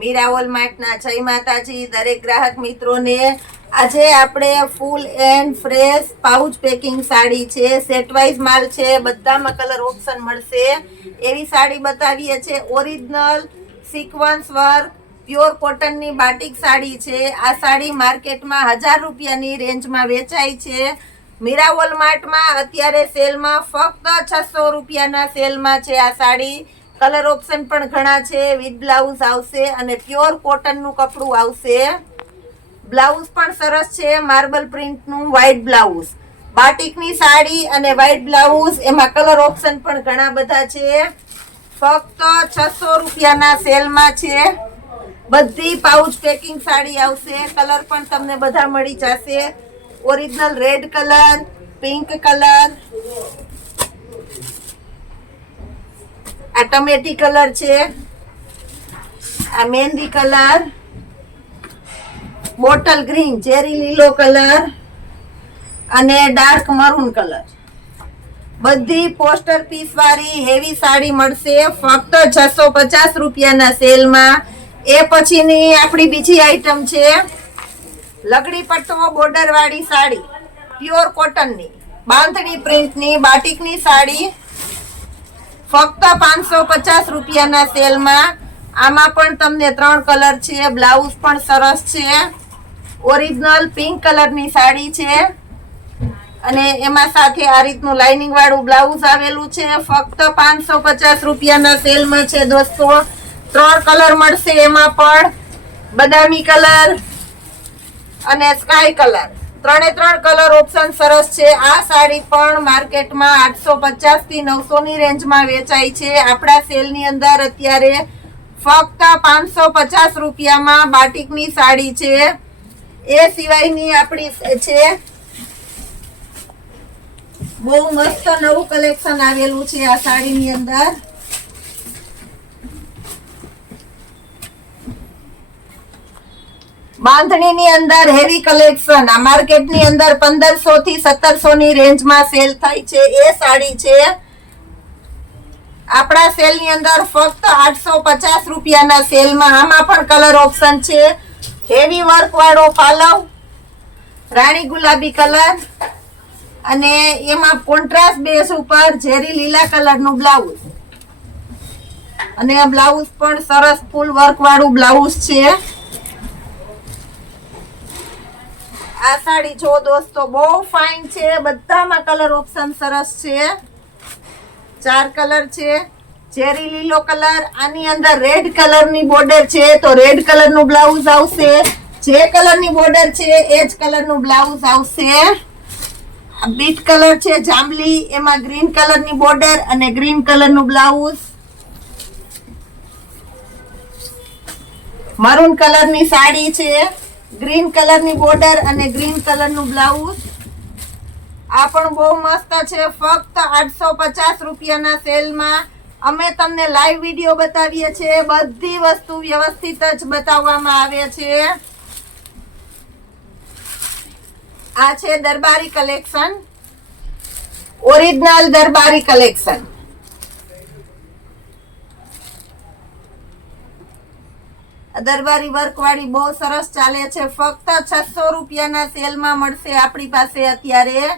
મીરા વોલમાર્ટના જય માતાજી દરેક ગ્રાહક મિત્રોને। આજે આપણે full and fresh pouch packing sari છે, સેટ વાઇઝ માલ છે, બધામાં કલર ઓપ્શન મળશે એવી સાડી બતાવીએ છે। ઓરિજિનલ સિક્વન્સ વર્ક પ્યોર કોટનની બાટિક સાડી છે। આ સાડી માર્કેટમાં 1000 રૂપિયાની રેન્જમાં વેચાય છે। મીરા વોલમાર્ટમાં અત્યારે સેલમાં ફક્ત 600 રૂપિયાના સેલમાં છે આ સાડી। कलर ऑप्शन पण घणा छे, विथ ब्लाउज आवशे अने प्योर कॉटन नु कपड़ू आवशे। ब्लाउज पण सरस छे, मार्बल प्रिंट नु व्हाइट ब्लाउज, बाटिक नी साड़ी अने व्हाइट ब्लाउज एमा कलर ऑप्शन पण घणा बधा छे। फक्त 600 रूपियाना सेल मां छे। बधी पाउच पेकिंग साड़ी आवशे। कलर पण तमने बधा मळी जशे। Original red colour, pink colour, आ टमेटी कलर छे, आ mehndi colour, bottle green, cherry लीलो कलर अने डार्क मरून कलर। बधी पोस्टर पीस वाली हेवी साड़ी मळशे फक्त 650 रूपियाना सेल मां। ए पछीनी आपणी बीजी आइटम छे लगड़ी पट्टो बॉर्डर वाली साड़ी, प्योर कॉटन नी बांधणी प्रिंट नी बाटिक नी साड़ी फक्त 550 रूपियाना सेल मां। आमा पण तमने 3 कलर छे। ब्लाउज पण सरस छे। ओरिजिनल पिंक कलर नी साड़ी छे अने एमा साथे आ रीतनु लाइनिंग वाळुं ब्लाउज आवेलुं छे। फक्त 550 रूपियाना सेल मां छे दोस्तों। 3 कलर मळशे एमा पण बदामी कलर अने स्काय कलर। 3 कलर ऑप्शन सरस छे। आ साड़ी पण मार्केट में 850 થી 900 ની रेंज में वेचाय छे। आपड़ा सेल नी अंदर अत्यारे फक्त 550 रूपिया में बाटिक नी साड़ी छे। ए सिवाय नी आपड़ी छे बहु मस्त नवुं कलेक्शन आवेलुं छे आ साड़ी नी अंदर। बांधणी नी अंदर हेवी कलेक्शन। आ मार्केट नी अंदर 1500 થી 1700 नी रेंज में सेल थाय छे। ए साड़ी छे आपड़ा सेल नी अंदर फक्त 850 रूपियाना सेल में। आमा पण कलर ऑप्शन छे। हेवी वर्क वाळो पालव, राणी गुलाबी कलर अने एमा कॉन्ट्रास्ट बेस उपर झेरी लीला कलर नु ब्लाउज अने ब्लाउज पण सरस फूल वर्क वाळुं ब्लाउज छे। आ साड़ी जो दोस्तों बहुत फाइन छे। बधामां कलर ऑप्शन सरस छे। 4 कलर छे। चेरी लीलो कलर, आनी अंदर रेड कलर नी बॉर्डर छे तो रेड कलर नु ब्लाउज आवशे। जे कलर नी बॉर्डर छे एज कलर नु ब्लाउज आवशे। बीट कलर छे जांबली, एमा ग्रीन कलर नी बॉर्डर अने ग्रीन कलर नु ब्लाउज। मरून कलर नी साड़ी छे, ग्रीन कलर नी बॉर्डर अने ग्रीन कलर नु ब्लाउज। आ पण बहु मस्त छे। फक्त 850 रूपियाना सेल में अमे तमने लाइव विडियो बतावीए छे। बधी वस्तु व्यवस्थित ज बताववामां आवे छे। आ छे दरबारी कलेक्शन, ओरिजिनल दरबारी कलेक्शन। दरबारी वर्क वाली बहुत सरस चाले छे। फक्त 600 रूपियाना सेल में मळशे आपणी पासे अत्यारे।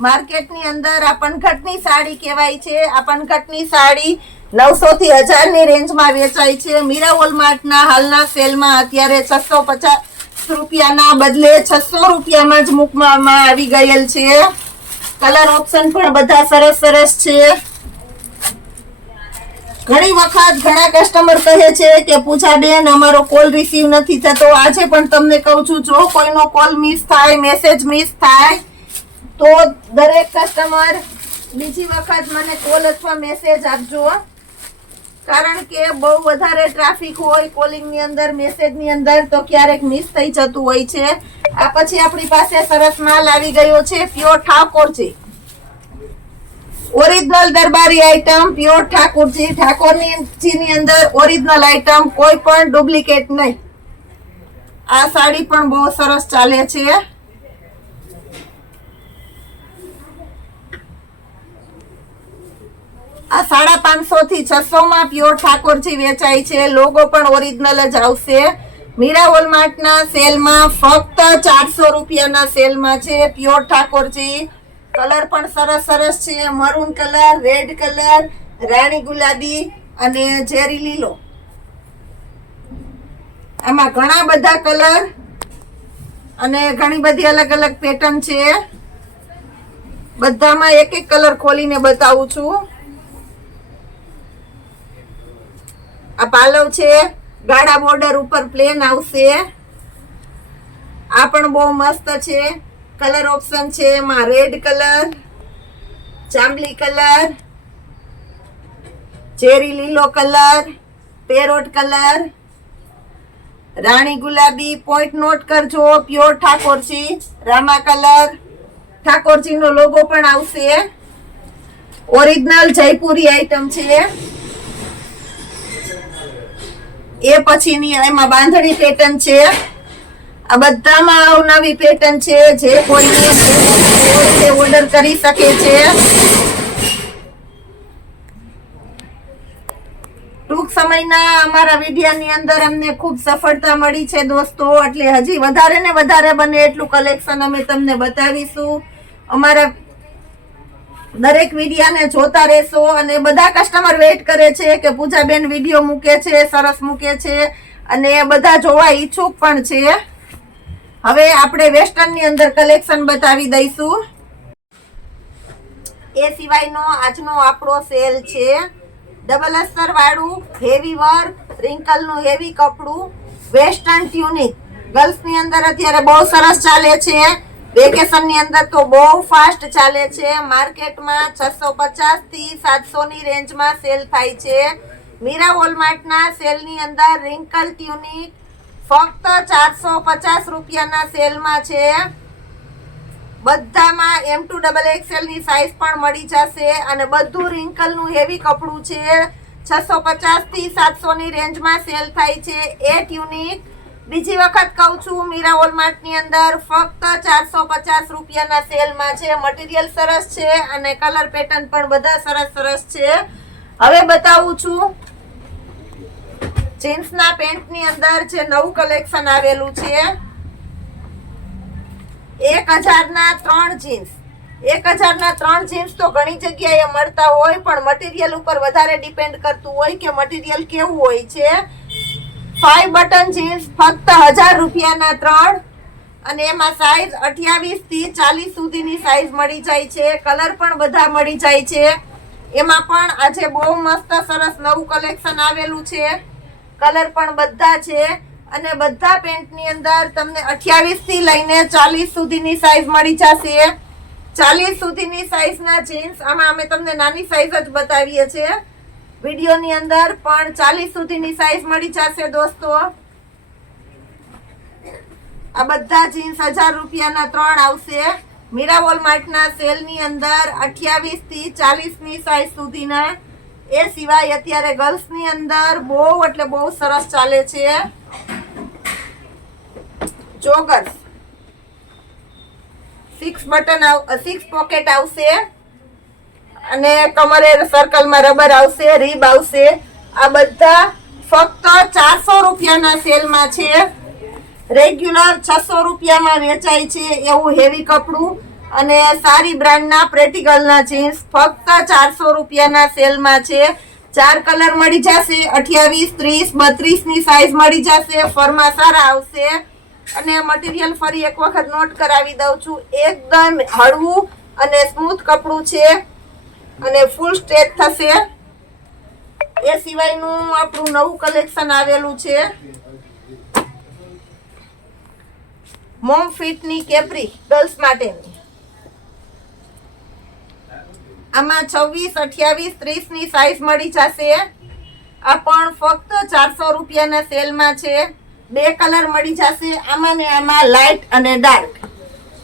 मार्केट नी अंदर आ पनघटनी साड़ी कहेवाय छे। आ पनघटनी साड़ी 900 થી 1000 ની रेंज में वेचाय छे। मीरा वोलमार्टना हालना सेल में अत्यारे 650 रूपियाना बदले 600 रूपिया में ज मूकवामां आवी गयेल छे। कलर ऑप्शन पण बधा सरस सरस छे। घणी वखत घणा कस्टमर कहे छे के पूजा बेन अमारो कॉल रिसीव नहीं थतो। आजे पण तमने कहूं छुं जो कोईनो कॉल मिस थाय, मेसेज मिस थाय तो दरेक कस्टमर बीजी वखत मने कॉल अथवा मेसेज आपजो। कारण के बहु वधारे ट्राफिक होय कॉलिंग नी अंदर, मेसेज नी अंदर तो क्यारेक मिस थई जतुं होय छे। आ पछी आपणी पासे सरस माल आवी गयो छे। प्योर ठाकोरजी, ओरिजिनल दरबारी आइटम, प्योर ठाकुरजी। ठाकुरजी नी अंदर ओरिजिनल आइटम, कोई पण डुप्लिकेट नहीं। आ साड़ी पण बहुत सरस चाले छे। આ 550 થી 600 માં પ્યોર ઠાકોરજી વેચાય છે. લોગો પણ ઓરિજિનલ જ આવશે. મીરા વોલમાર્ટ ના સેલમાં ફક્ત 400 રૂપિયાના સેલમાં છે પ્યોર ઠાકોરજી. કલર પણ સરસ સરસ છે. મરૂન કલર, રેડ કલર, રાણી ગુલાબી અને ઝેરી લીલો. આમાં ઘણા બધા કલર અને ઘણી બધી અલગ અલગ પેટર્ન છે. બધામાં એક એક કલર ખોલીને બતાવું છું. આ પાલવ છે, ગાળા બોર્ડર ઉપર પ્લેન આવશે. આ પણ બહુ મસ્ત છે. કલર ઓપ્શન છે એમાં રેડ કલર, જાંબલી કલર, ચેરી લીલો કલર, પેરોટ કલર, રાણી ગુલાબી. પોઈન્ટ નોટ કરજો, પ્યોર ઠાકોરજી. રામા કલર, ઠાકોરજી નો લોગો પણ આવશે. ઓરિજિનલ જયપુરી આઈટમ છે. એ પછીની એમાં બાંધણી પેટર્ન છે. આ બધામાં અવનવી પેટર્ન છે. જે કોઈને ઓર્ડર કરી શકે છે. ટૂંક સમયના અમારા વિડિયાની અંદર અમને ખૂબ સફળતા મળી છે દોસ્તો. એટલે હજી વધારે ને વધારે બને એટલું કલેક્શન અમે તમને બતાવીશું. અમારા દરેક વિડિયાને જોતા રહેશો. અને બધા કસ્ટમર વેઇટ કરે છે કે પૂજાબેન વિડિયો મૂકે છે, સરસ મૂકે છે, અને બધા જોવા ઈચ્છુક પણ છે. હવે આપણે વેસ્ટર્ન ની અંદર કલેક્શન બતાવી દઈશું. એ સિવાયનો આજનો આપણો સેલ છે ડબલ અસ્તર વાળું હેવી વર્ક, રિંકલ નું હેવી કપડું, વેસ્ટર્ન ટ્યુનિક. ગર્લ્સ ની અંદર અત્યારે બહુ સરસ ચાલે છે. વેકેશન ની અંદર તો બહુ ફાસ્ટ ચાલે છે. માર્કેટમાં 650 થી 700 ની રેન્જમાં સેલ થાય છે. મીરા વોલમાર્ટ ના સેલ ની અંદર રિંકલ ટ્યુનિક ફક્ત 450 રૂપિયાના સેલમાં છે. બધામાં M2XXL ની સાઈઝ પણ મળી જશે. અને બધું રિંકલ નું હેવી કપડું છે. 650 થી 700 ની રેન્જમાં સેલ થાય છે. એ ટ્યુનિક બીજી વખત કહું છું, મીરા વોલમાર્ટ ની અંદર ફક્ત 450 રૂપિયાના સેલમાં છે. મટીરિયલ સરસ છે અને કલર પેટર્ન પણ બધા સરસ સરસ છે. હવે બતાવું છું જીન્સના પેન્ટની અંદર જે નવું કલેક્શન આવેલું છે. 1000 ના 3 જીન્સ. 1000 ના 3 જીન્સ તો ઘણી જગ્યાએ મળતા હોય, પણ મટીરિયલ ઉપર વધારે ડિપેન્ડ કરતું હોય કે મટીરિયલ કેવું હોય છે. 5 બટન જીન્સ ફક્ત 1000 રૂપિયાના 3. અને એમાં સાઈઝ 28 થી 40 સુધીની સાઈઝ મળી જાય છે. કલર પણ બધા મળી જાય છે. એમાં પણ આજે બહુ મસ્ત સરસ નવું કલેક્શન આવેલું છે. કલર પણ બધા છે. અને બધા પેન્ટની અંદર તમને 28 થી લઈને 40 સુધીની સાઈઝ મળી જશે. 40 સુધીની સાઈઝના જીન્સ. આમાં અમે તમને નાની સાઈઝ જ બતાવીએ છીએ વિડીયોની અંદર, પણ 40 સુધીની સાઈઝ મળી જશે દોસ્તો. આ બધા જીન્સ 1000 રૂપિયાના 3 આવશે. મીરા વોલમાર્ટના સેલની અંદર 28 થી 40 ની સાઈઝ સુધીના. એ સિવાય અત્યારે ગર્લ્સની અંદર બહુ એટલે બહુ સરસ ચાલે છે જોગર્સ. 6 બટન 6 પોકેટ આવશે અને કમરે સર્કલમાં રબર આવશે, રીબ આવશે. આ બધા ફક્ત 400 રૂપિયાના સેલમાં છે. રેગ્યુલર 600 રૂપિયામાં વેચાય છે એવું હેવી કપડું અને સારી બ્રાન્ડના પ્રેક્ટિકલના જીન્સ ફક્ત 400 રૂપિયાના સેલમાં છે. 4 કલર મળી જશે. 28, 30, 32 ની સાઈઝ મળી જશે. ફરમાં સારા આવશે. અને મટીરિયલ ફરી એક વખત નોટ કરાવી દઉં છું. એકદમ હળવું અને સ્મૂથ કપડું છે અને ફૂલ સ્ટ્રેચ થશે. એ સિવાયનું આપણું નવું કલેક્શન આવેલું છે મોમ ફિટની કેપ્રી ગર્લ્સ માટેની. આમાં 26, 28, 30 ની સાઈઝ મળી જશે. આ પણ ફક્ત 400 રૂપિયાના સેલમાં છે. 2 કલર મળી જશે આમાં ને આમાં, લાઇટ અને ડાર્ક.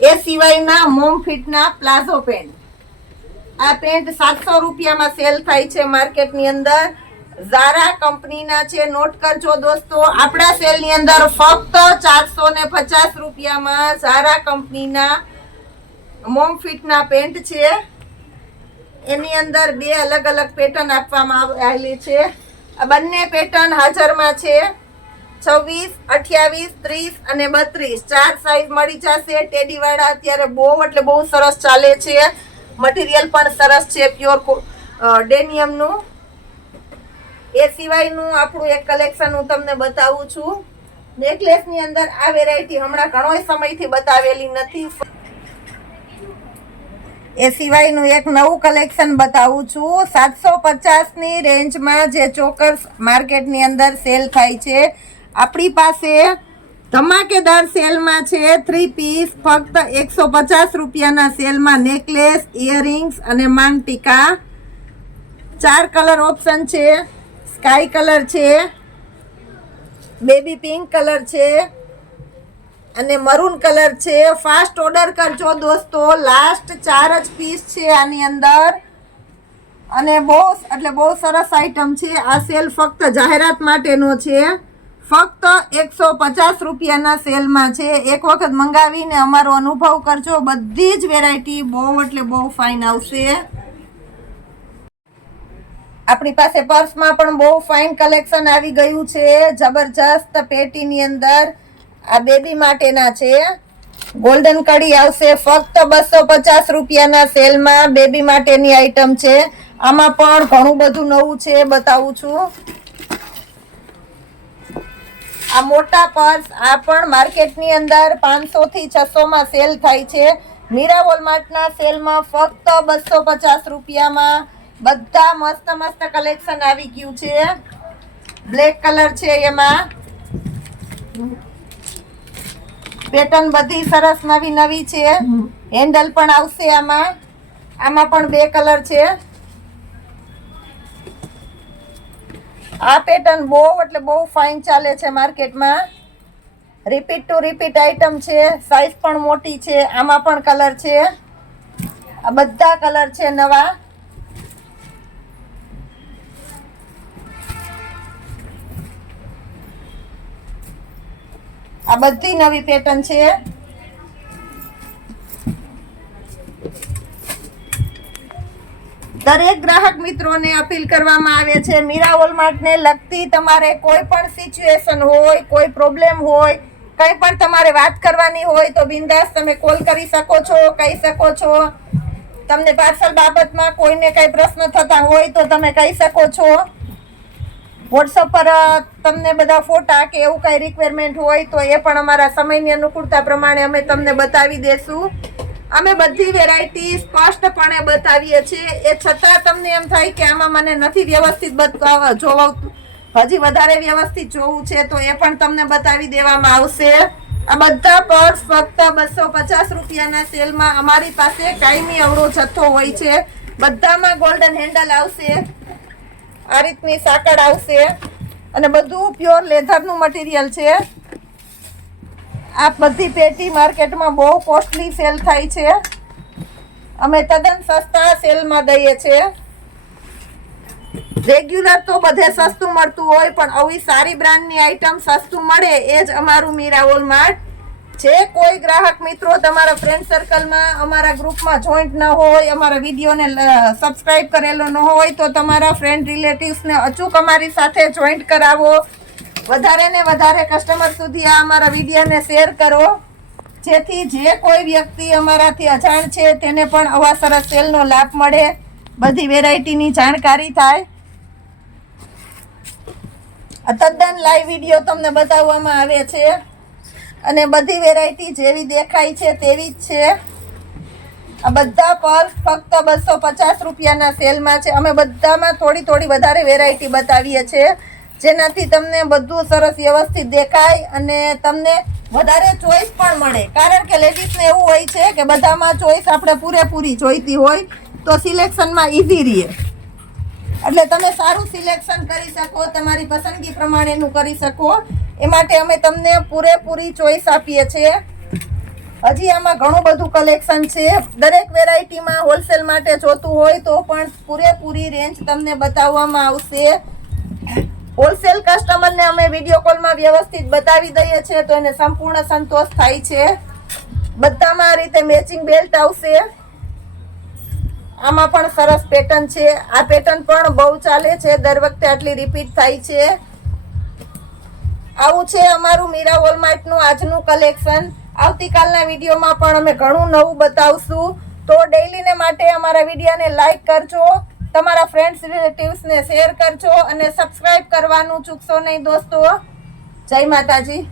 એ સિવાયના મોમ ફિટના પ્લાઝો પેન્ટ. આ પેન્ટ 700 રૂપિયામાં સેલ થાય છે માર્કેટની અંદર. ઝારા કંપનીના છે, નોટ કરજો દોસ્તો. આપણા સેલની અંદર ફક્ત 450 રૂપિયામાં ઝારા કંપનીના મોમ ફિટના પેન્ટ છે. એની અંદર બે અલગ અલગ પેટર્ન આપવામાં આવેલી છે. આ બંને પેટર્ન હાજરમાં છે. 26, 28, 30 અને 32 ચાર સાઈઝ મળી જશે. ટેડી વાળા અત્યારે બહુ સરસ ચાલે છે. મટીરિયલ પણ સરસ છે, પ્યોર ડેનિયમનું. એ સિવાયનું આપણું એક કલેક્શન હું તમને બતાવું છું. નેકલેસની અંદર આ વેરાયટી હમણાં ઘણો સમયથી બતાવેલી નથી. એ સિવાયનું એક નવું કલેક્શન બતાવું છું. 750 ની રેન્જમાં જે ચોકર્સ માર્કેટની અંદર સેલ થાય છે, આપણી પાસે ધમાકેદાર સેલમાં છે. 3 પીસ ફક્ત 150 રૂપિયાના સેલમાં નેકલેસ, ઇયરિંગ્સ અને માંગ ટીકા. 4 કલર ઓપ્શન છે. સ્કાય કલર છે, બેબી પિંક કલર છે અને મરૂન કલર છે. ફાસ્ટ ઓર્ડર કરજો દોસ્તો, લાસ્ટ 4 જ પીસ છે આની અંદર. અને બહુ સરસ આઈટમ છે. આ સેલ ફક્ત જાહેરાત માટેનો છે. ફક્ત 150 રૂપિયાના સેલમાં છે. એક વખત મંગાવીને અમારો અનુભવ કરજો. બધી જ વેરાયટી બહુ ફાઇન આવશે. આપણી પાસે પર્સમાં પણ બહુ ફાઇન કલેક્શન આવી ગયું છે. જબરજસ્ત પેટીની અંદર આ બેબી માટેના છે. ગોલ્ડન કડી આવશે. ફક્ત 250 રૂપિયાના સેલમાં બેબી માટેની આઈટમ છે. આમાં પણ ઘણું બધું નવું છે, બતાવું છું. આ મોટા પર્સ, આ પણ માર્કેટની અંદર 500 થી 600 માં સેલ થાય છે. મીરા વોલમાર્ટના સેલમાં ફક્ત 250 રૂપિયામાં બધા મસ્ત કલેક્શન આવી ગયું છે. બ્લેક કલર છે, એમાં પેટર્ન બધી સરસ નવી છે. હેન્ડલ પણ આવશે આમાં પણ 2 કલર છે. આ પેટર્ન બહુ ફાઇન ચાલે છે માર્કેટમાં. રિપીટ ટુ રિપીટ આઈટમ છે. સાઈઝ પણ મોટી છે. આમાં પણ કલર છે. આ બધા કલર છે નવા. આ બધી નવી પેટર્ન છે. દરેક ગ્રાહક મિત્રોને અપીલ કરવામાં આવે છે, મીરા વોલમાર્ટને લગતી તમારે કોઈ પણ સિચ્યુએશન હોય, કોઈ પ્રોબ્લેમ હોય, કંઈ પણ તમારે વાત કરવાની હોય તો બિંદાસ તમે કોલ કરી શકો છો, કહી શકો છો. તમને પાર્સલ બાબતમાં કોઈને કંઈ પ્રશ્ન થતા હોય તો તમે કહી શકો છો. વોટ્સઅપ પર તમને બધા ફોટા કે એવું કંઈ રિક્વાયરમેન્ટ હોય તો એ પણ અમારા સમયની અનુકૂળતા પ્રમાણે અમે તમને બતાવી દેશું. અમે બધી વેરાયટી સ્પષ્ટપણે બતાવીએ છીએ. એ છતાં તમને એમ થાય કે આમાં મને નથી વ્યવસ્થિત જોવું, હજી વધારે વ્યવસ્થિત જોવું છે તો એ પણ તમને બતાવી દેવામાં આવશે. આ બધા પર્સ ફક્ત 250 રૂપિયાના સેલમાં અમારી પાસે કાયમી અવળો જથ્થો હોય છે. બધામાં ગોલ્ડન હેન્ડલ આવશે, આ રીતની સાંકળ આવશે અને બધું પ્યોર લેધરનું મટીરિયલ છે. આ બધી પેટી માર્કેટમાં બહુ કોસ્ટલી સેલ થાય છે. અમે તદ્દન સસ્તા સેલમાં દઈએ છીએ. રેગ્યુલર તો બધે સસ્તું મળતું હોય, પણ આવી સારી બ્રાન્ડની આઈટમ સસ્તું મળે એ જ અમારું મીરા વોલમાર્ટ. જે કોઈ ગ્રાહક મિત્રો તમારા ફ્રેન્ડ સર્કલમાં અમારા ગ્રુપમાં જોઈન્ટ ન હોય, અમારા વિડીયોને સબસ્ક્રાઇબ કરેલો ન હોય તો તમારા ફ્રેન્ડ રિલેટિવ્સને અચૂક અમારી સાથે જોઈન્ટ કરાવો. વધારે ને વધારે કસ્ટમર સુધી આ અમારા વિડીયોને શેર કરો, જેથી જે કોઈ વ્યક્તિ અમારાથી અજાણ છે તેને પણ આવા સરસ સેલનો લાભ મળે, બધી વેરાયટીની જાણકારી થાય. તદ્દન લાઈવ વિડીયો તમને બતાવવામાં આવે છે અને બધી વેરાયટી જેવી દેખાય છે તેવી જ છે. આ બધા પર્સ ફક્ત 250 રૂપિયાના સેલમાં છે. અમે બધામાં થોડી વધારે વેરાયટી બતાવીએ છીએ, જેનાથી તમને બધું સરસ વ્યવસ્થિત દેખાય અને તમને વધારે ચોઈસ પણ મળે. કારણ કે લેડીઝને એવું હોય છે કે બધામાં ચોઈસ આપણે પૂરેપૂરી જોઈતી હોય તો સિલેક્શનમાં ઇઝી રહે. એટલે તમે સારું સિલેક્શન કરી શકો, તમારી પસંદગી પ્રમાણેનું કરી શકો. એ માટે અમે તમને પૂરેપૂરી ચોઈસ આપીએ છીએ. હજી આમાં ઘણું બધું કલેક્શન છે. દરેક વેરાયટીમાં હોલસેલ માટે જોતું હોય તો પણ પૂરેપૂરી રેન્જ તમને બતાવવામાં આવશે. હોલસેલ કસ્ટમરને અમે વિડીયો કોલમાં વ્યવસ્થિત બતાવી દઈએ છીએ તો એને સંપૂર્ણ સંતોષ થાય છે. બધામાં આ રીતે મેચિંગ બેલ્ટ આવશે. આમાં પણ સરસ પેટર્ન છે. આ પેટર્ન પણ બહુ ચાલે છે, દર વખતે આટલી રિપીટ થાય છે. આવું છે અમારું મીરા વોલમાર્ટનું આજનું કલેક્શન. આવતીકાલના વિડીયોમાં પણ અમે ઘણું નવું બતાવશું. તો ડેઈલીને માટે અમારા વિડીયોને લાઈક કરજો, તમારા ફ્રેન્ડ્સ રિલેટિવ્સને શેર કરજો અને સબસ્ક્રાઇબ કરવાનું ચૂકશો નહીં દોસ્તો. જય માતાજી.